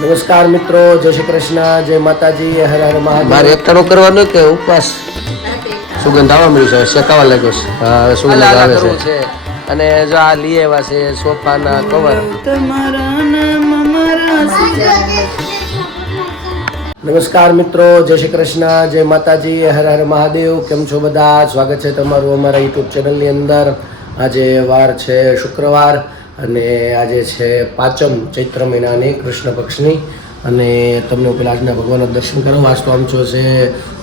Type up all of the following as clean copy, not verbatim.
નમસ્કાર મિત્રો, જય શ્રી કૃષ્ણ, જય માતાજી, હર હર મહાદેવ. મારે એકટાણું કરવાનું કે ઉપવાસ સુગંધ આવવા મળ્યું છે, શેકાવા લાગ્યો છે. હા, સુગંધ આવે છે. અને જો આ લઈ આવ્યા છે સોફાના કવર. નમસ્કાર મિત્રો, જય શ્રી કૃષ્ણ, જય માતાજી, હર હર મહાદેવ. કેમ છો બધા? સ્વાગત છે તમારું અમારા યુટ્યુબ ચેનલની અંદર. આજે વાર છે શુક્રવાર અને આજે છે પાંચમ ચૈત્ર મહિનાની કૃષ્ણ પક્ષની. અને તમને પેલા આજના ભગવાનના દર્શન કરો. આજ તો આમ છો છે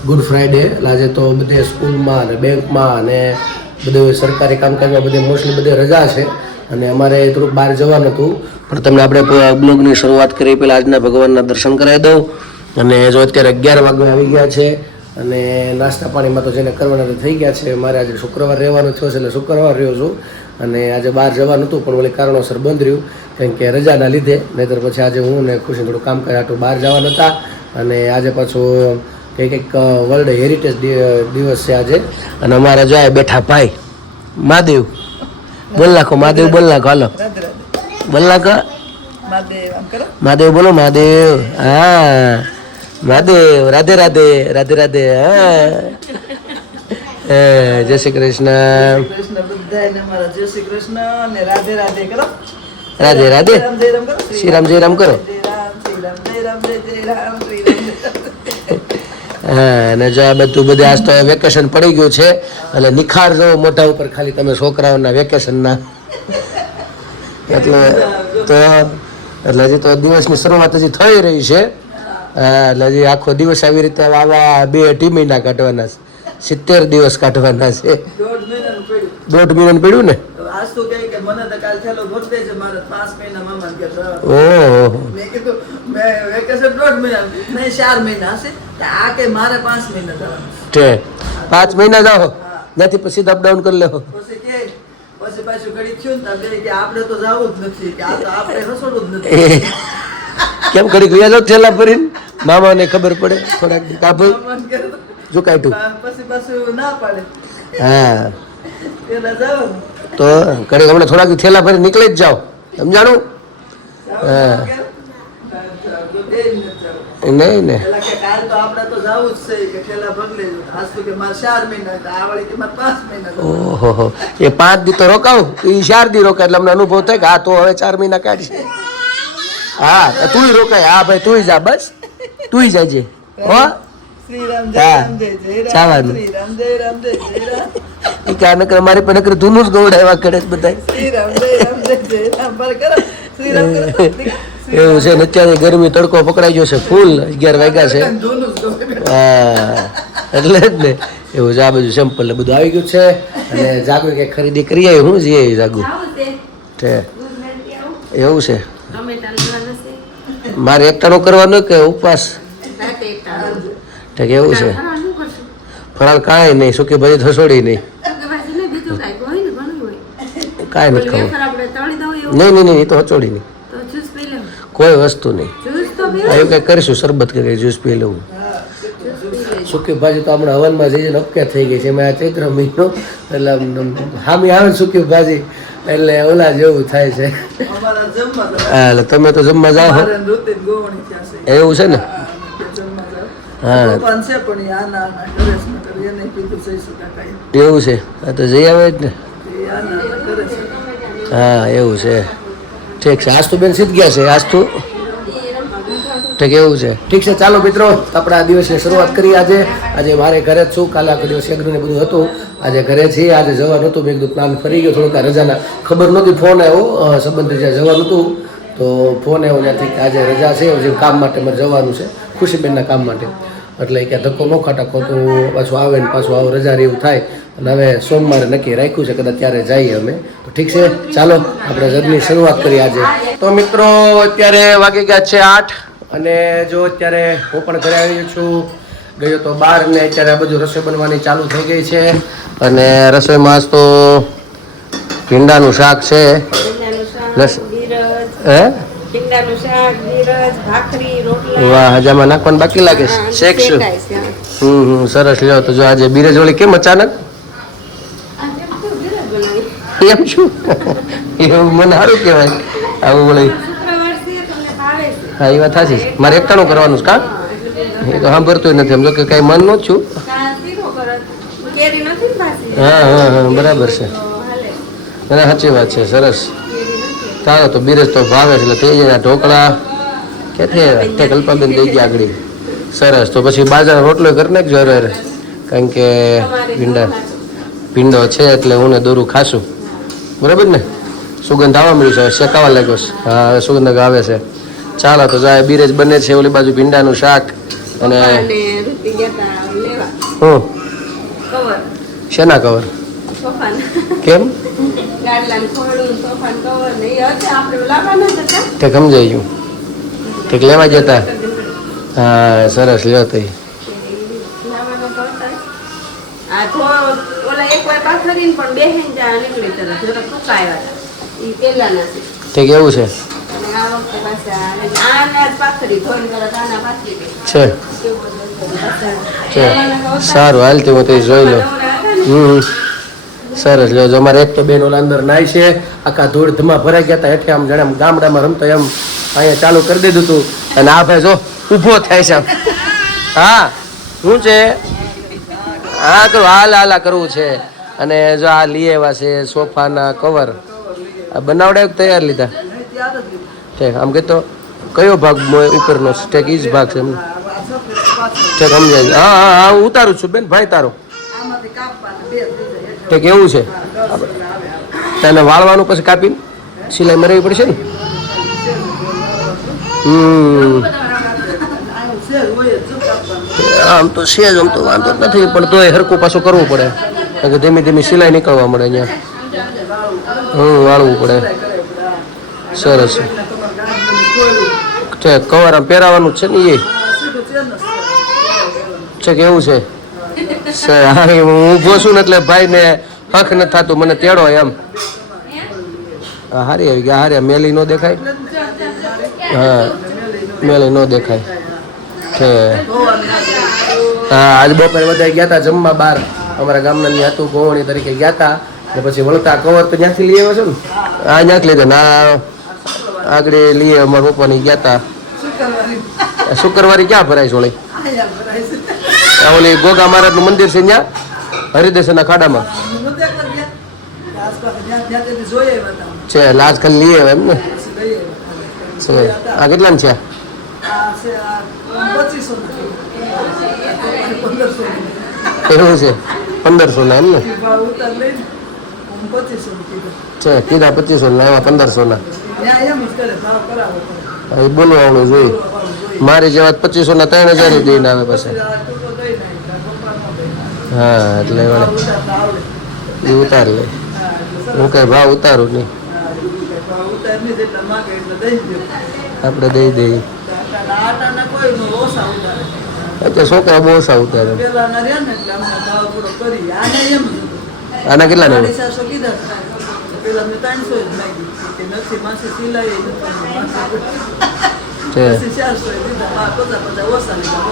ગુડ ફ્રાઈડે. આજે તો બધે સ્કૂલમાં અને બેંકમાં અને બધું સરકારી કામકાજમાં બધે મોસ્ટલી બધે રજા છે. અને અમારે થોડુંક બહાર જવાનું હતું, પણ તમને આપણે બ્લોગની શરૂઆત કરી પહેલાં આજના ભગવાનના દર્શન કરાવી દઉં. અને જો અત્યારે 11 વાગે આવી ગયા છે અને નાસ્તા પાણીમાં તો જેને કરવાના તો થઈ ગયા છે. મારે આજે શુક્રવાર રહેવાનું થયો છે એટલે શુક્રવાર રહ્યો છું. અને આજે બહાર જવાનું હતું પણ ઓલી કારણોસર બંધ રહ્યું, કેમ કે રજાના લીધે. નહીંતર પછી આજે હું ને ખુશી થોડું કામ કર્યા હતું, બહાર જવાના હતા. અને આજે પાછું કંઈક વર્લ્ડ હેરિટેજ દિવસ છે આજે. અને અમારા જો બેઠા ભાઈ મહાદેવ બોલ નાખો, મહાદેવ બોલ નાખો, હાલો બોલ નાખો. મહાદેવ બોલો, મહાદેવ. હા મહાદેવ, રાધે રાધે, રાધે રાધે. હા, જય શ્રી કૃષ્ણ. રાધે રાધે, શ્રી રામ જય રામ કરો. હા, અને જો આ બધે આજ તો વેકેશન પડી ગયું છે એટલે નિખાર જો મોઢા ઉપર ખાલી તમે છોકરાઓના વેકેશનના. એટલે હજી તો દિવસની શરૂઆત હજી થઈ રહી છે. એટલે હજી આખો દિવસ આવી રીતે આવા 2 મહિના કાઢવાના છે, 70 દિવસ કાઢવાના છે. 1.5 મહિનાનું પડ્યું ને. ઓહો, 5 મહિના જાઓ ત્યાંથી પછી અપડાઉન કરી લેવો. કેમ ઘડી ગયા જાવ થેલા ભરીને? મામાને ખબર પડે થોડાક કાબુ જો કાઢું. હા, તો ઘડી હમણાં થોડાક થેલા ભરી નીકળી જ જાઓ, સમજાણું? હા, નહીં ને. ઓહો, એ 5 દી તો રોકાવ, એ 4 દી રોકાય એટલે અમને અનુભવ થાય કે હા તો હવે 4 મહિના કાઢશે. હા, તું રોકાય. હા ભાઈ, તું જા, બસ તું જાજે. હો, ચાવાનું નકર મારી પર નકર ધૂનું જ ગવડાવ્યા કરે બધા. એવું છે ને, અત્યારે ગરમી તડકો પકડાઈ ગયો છે ફૂલ. 11 વાગ્યા છે. હા, એટલે જ ને. એવું છે, આ બધું સિમ્પલ ને બધું આવી ગયું છે. અને જાગુ કે ખરીદી કરી આવી. હું જઈએ જાગુ છે. એવું છે, મારે એકટાણું કરવાનું કે ઉપવાસ? એવું છે, ફરાળ કાંઈ નહીં, સૂકી ભાજી થસોડી નહીં, કાંઈ નથી ખાવું. નહીં નહીં નહીં, એ તો હચોડી નહીં, કોઈ વસ્તુ નહીં. એવું કંઈક કરીશું, શરબત કે કંઈ જ્યુસ પી લેવું. સૂકી ભાજી તો હમણાં હવનમાં જઈને નક્કી થઈ ગઈ છે. મેં આ ચૈત્ર મહિનો એટલે હામી આવે ને સૂકી ભાજી એટલે ઓલા જેવું થાય છે. હા, એટલે તમે તો જમવા જાઓ. એવું છે ને. હા, એવું છે. હા, તો જઈ આવે જ ને. હા, એવું છે, ઠીક છે. આજ તો બેન સીધ ગયા છે. આજ તો કેવું છે, ઠીક છે. ચાલો મિત્રો, આપણે આ દિવસની શરૂઆત કરી. આજે મારે ઘરે જ છું. કાલે આખો દિવસ એગ્રીને બધું હતું, આજે ઘરે છીએ. આજે જવાનું હતું, મેં કીધું પ્લાન ફરી ગયો થોડુંક. રજાના ખબર નહોતી, ફોન આવ્યો સંબંધી જ્યાં જવાનું હતું તો ફોન આવ્યો ત્યાંથી કે આજે રજા છે, જે કામ માટે મારે જવાનું છે, ખુશીબેનના કામ માટે. એટલે કે ધક્કો ન ખાટા ખોટું પાછું આવે ને પાછું આવું રજા એવું થાય. અને હવે સોમવારે નક્કી રાખ્યું છે, કદાચ ત્યારે જઈએ અમે. તો ઠીક છે, ચાલો આપણે જર્ની શરૂઆત કરીએ આજે. તો મિત્રો, અત્યારે વાગી ગયા છે 8 અને જો અત્યારે હું પણ ઘરે આવી છું. ગયો તો બહાર ને અત્યારે આ બધું રસોઈ બનવાની ચાલુ થઈ ગઈ છે. અને રસોઈમાં તો ભીંડાનું શાક છે. હે, વાહ, હજામાં નાખવાનું બાકી લાગે છે. શેકશું. સરસ. લ્યો તો જો આજે બિરજ વળી કેમ અચાનક? એમ શું? એવું મને સારું કહેવાય. આવું વળી હા એ વાત સાચી છે. મારે એકટાણું કરવાનું છે કા એ તો સાંભળતું નથી એમ જો કે કાંઈ મન નું જ છું. હા હા હા બરાબર છે. અને સાચી વાત છે સરસ. ચાલો તો બિરજ તો ભાવે છે એટલે થઈ જાય ઢોકળા ક્યાંથી તે કલ્પાબેન થઈ ગયા આગળ સરસ તો પછી બાજરાનો રોટલો કરી નાખજો અરે કારણ કે ભીંડો છે એટલે હું ને દોરું ખાશું બરાબર ને સુગંધ આવવા મળ્યું છે શેકાવા લાગ્યો છે હા હવે સુગંધ આવે છે ચાલો તો જાય બિરેજ બને છે ઓલી બાજુ ભીંડાનું શાક અને હું શેના કવર કેમ તે સમજાઈ ગયું તે લેવા જતા હા સરસ લ્યો તઈ તે કેવું છે છે સારું હાલ તે હું તે જોઈ લો સરસ લ્યો જો અમારે એક તો બેન ઓલા અંદર નાય છે આખા ધૂળ ધમા ભરાઈ ગયા હતા એટલે આમ જાણે આમ ગામડામાં રમતો એમ અહીંયા ચાલુ કરી દીધું હતું અને આ ભાઈ જો ઊભો થાય છે હા શું છે હા તો હાલ કરવું છે અને જો આ લઈ આવ્યા છે સોફાના કવર આ બનાવડાય તૈયાર લીધા ઠીક આમ કે તો કયો ભાગ ઉપરનો ઠીક ઈ જ ભાગ છે એમ ઠીક સમજાય હા હા હા હું ઉતારું છું બેન ભાઈ તારો ઠીક એવું છે તને વાળવાનું પછી કાપીને સિલાઈ મરવી પડશે ને આમ તો સેજ આમ તો વાંધો નથી પણ તોય હરકું પાછું કરવું પડે કારણ કે ધીમે ધીમે સિલાઈ નીકળવા મળે અહીંયા વાળવું પડે સરસ છે કવર આમ પહેરાવાનું છે ને એ છે કે એવું છે હું ઊભો છું ને એટલે ભાઈને હક નથી થતું મને તેડો એમ હારી આવી ગયા હારી મેલી ન દેખાય હા મેલી ન દેખાય છે હા આજ બપોરે બધા ગયા હતા જમવા બહાર અમારા ગામના ત્યાં હતું ગોવણી તરીકે ગયા હતા ને પછી વળતા કવર તો ત્યાંથી લઈ આવ્યો છો ને હા ત્યાંથી લીધા ના આગળ લઈએ અમારા પપ્પાની ગયા હતા શુક્રવારે ક્યાં ભરાય સોળી ઓલી ગોગા મહારાજનું મંદિર છે ત્યાં હરિદેશના ખાડામાં છે લાજ ખાલી લઈ આવે એમ ને છે આ કેટલાને છે એવું છે 1500 ના એમ ને છે કીધા 2500 ના એવા 1500 ના એ બોલવા આવડું જોઈએ મારી જેવા 2500 ના 3000 દઈને આવે પછી હા એટલે એ ઉતાર લે હું કઈ ભાવ ઉતારું નહીં આપણે દઈ દઈએ અત્યારે છોકરા બહુ ઓછા ઉતારે આના કેટલા ને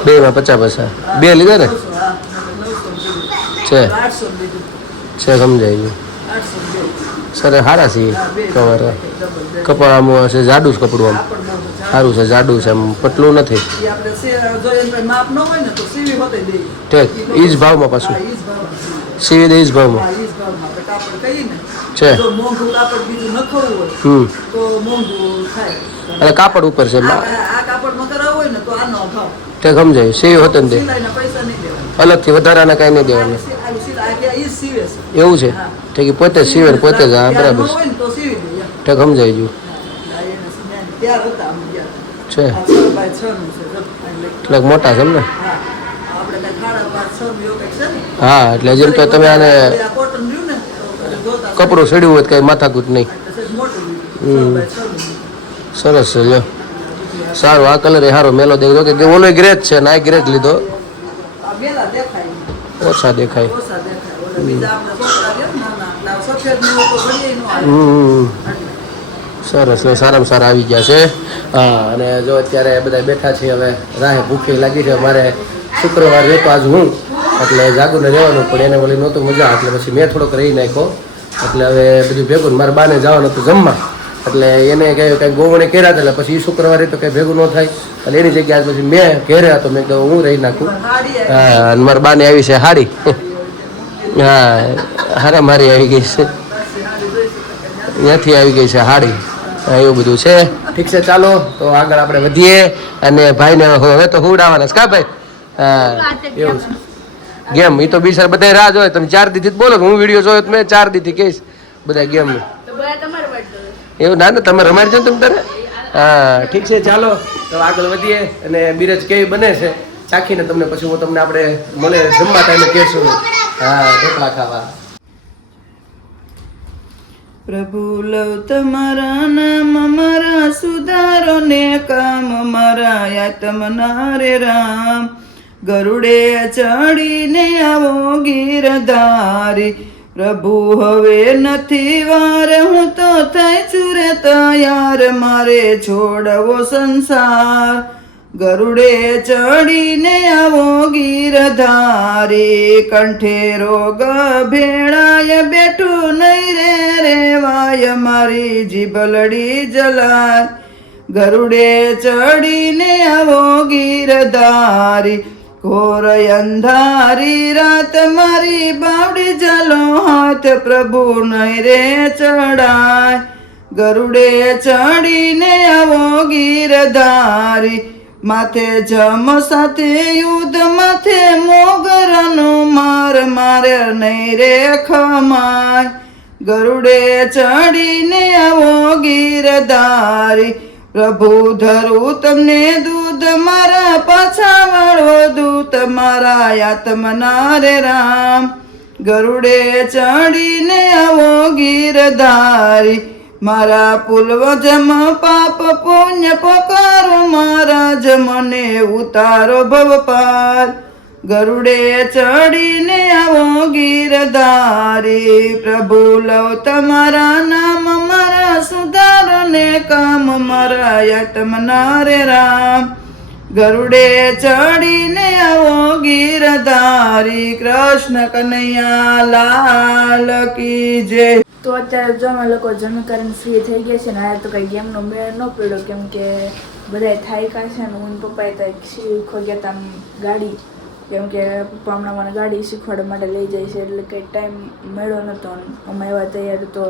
બે માં 50 બે લીધા ને છે સમજાય ગયું સર સારા છે કવર કપડામાં છે જાડું જ કપડું આમ સારું છે જાડું છે આમ પતલું નથી ઠીક એ જ ભાવમાં પાછું સીવી દે એ જ ભાવમાં છે એટલે કાપડ ઉપર છે ઠીક સમજાય સીવી હોત ને અલગથી વધારાના કાંઈ નહીં દેવાનું એવું છે ઠીક પોતે જ સીવે પોતે જ હા બરાબર ઠીક સમજાઈ ગયું છે એટલે મોટા છે ને હા એટલે જેમ તો તમે આને કપડું સડ્યું હોય કઈ માથાકૂટ નહીં સરસ છે લ્યો સારું આ કલર એ સારો મેલો દેખો કે ઓલો ગ્રેજ છે ને આ ગ્રેજ લીધો ઓછા દેખાય સરસ સારામાં સારા આવી ગયા છે હા અને જો અત્યારે બધા બેઠા છીએ હવે રાહે ભૂખી લાગી છે મારે શુક્રવાર રહેતો આજ હું એટલે જાગુને રહેવાનું પણ એને વળી નહોતું મજા એટલે પછી મેં થોડોક રહી નાખ્યો એટલે હવે બધું ભેગું મારા બાને જવાનું હતું જમવા એટલે એને કંઈ ગોવણે કર્યા હતા એટલે પછી શુક્રવારે તો કંઈ ભેગું ન થાય એટલે એની જગ્યાએ પછી મેં ઘેરે હતો મેં કીધું હું રહી નાખું. હા અને મારા બાને આવી છે હાડી. હા હારા મારી આવી ગઈ છે, ત્યાંથી આવી ગઈ છે હાડી. હા એવું બધું છે. ઠીક છે ચાલો તો આગળ આપણે વધીએ અને ભાઈને હવે તો હુવડાવવાના છે કા ભાઈ? હા એવું છે. ગેમ એ તો બિચારા બધા રાહ જોવે. તમે 4 દીથી જ બોલો હું વિડીયો જોયો મેં 4 દીથી કહીશ બધા ગેમ એવું ના તમે રમાડી છો તમે તારે. હા ઠીક છે ચાલો તો આગળ વધીએ અને બિરજ કેવી બને છે ચાખીને તમને પછી હું તમને આપણે મળે જમવા ટાઈમે કહેશું. હા ઢોકળા ખાવા. પ્રભુ લવ તમારા નામ મારા સુધારો ને કામ મારા યાતમના રે રામ. ગરુડે ચડીને આવો ગીરધારી પ્રભુ હવે નથી વાર હું તો થઈ છું રે તૈયાર મારે છોડવો સંસાર. ગરુડે ચડીને આવો ગીરધારી કંઠે રોગ ભેળાય બેઠું નહીં રે રેવાય મારી જીભલડી જલાય. ગરુડે ચડીને આવો ગીરધારી ઘોર અંધારી રાત મારી બાવડી જલો હાથ પ્રભુ નહીં રે ચડાય. ગરુડે ચડીને આવો ગીરધારી માથે જમ સાથે યુદ્ધ માથે મોગરાનો માર મારે નહીં રે ખમાય. ગરુડે ચડીને આવો ગીરધારી પ્રભુ ધરું તમને દૂધ મારા પાછા વાળો દૂત મારા યાતમના રે રામ. ગરુડે ચડીને આવો ગીરધારી મારા પૂર્વજમ પાપ પુણ્ય પકારો મહારાજ મને ઉતારો ભવ પાર. ગરુડે ચડીને આવો ગીરધારી પ્રભુ લવ તમારા નામ મારા સુધારો ને કામ મારા યાતમના રે રામ. ગરુડે ચડીને આવો ગીરધારી કૃષ્ણ કનૈયા લાલ કી જય. તો અત્યારે જો અમે લોકો જમી કરીને ફ્રી થઈ ગયા છે ને આ તો કંઈ ગેમનો મેળ ન પડ્યો કેમ કે બધાય થાક્યા છે ને હું પપ્પાએ તો શીખવા ગયા હતા ગાડી કેમ કે પપ્પા હમણાં મને ગાડી શીખવાડવા માટે લઈ જાય છે એટલે કંઈ ટાઈમ મળ્યો નહોતો. અમે એવા તૈયાર તો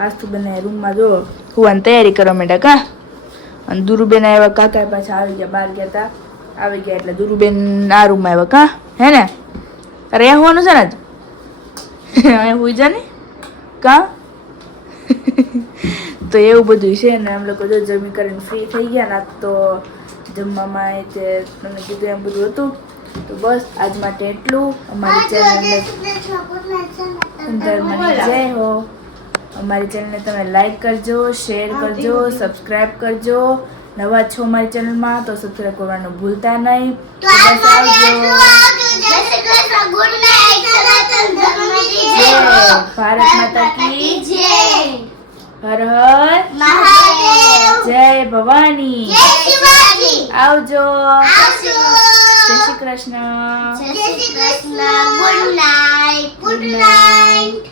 આજથી બંને રૂમમાં જો હોવાની તૈયારી કરવા માંડ્યા કા. અને દુરુબેન આવ્યા કાકા પાછા આવી ગયા બહાર ગયા હતા આવી ગયા એટલે દુરુબેન આ રૂમમાં આવ્યા કા હે ને અરે અહીંયા હોવાનું છે ને જ અહીંયા હોઈ જા ને કા. તો એવું બધું છે ને અમે લોકો જો જમી કરીને ફ્રી થઈ ગયા ને તો જમવામાં તે તમને કીધું એમ બધું હતું. તો બસ આજ માટે એટલું. અમારી ચેનલને જય હો. અમારી ચેનલને તમે લાઈક કરજો, શેર કરજો, સબસ્ક્રાઈબ કરજો. નવા છો અમારી ચેનલમાં તો સબસ્ક્રાઈબ કરવાનું ભૂલતા નહીં. તો બસ આવજો. ભારત માતા કી જય. હર હર મહાદેવ. જય ભવાની. આવજો. જય શ્રી કૃષ્ણ. Good night.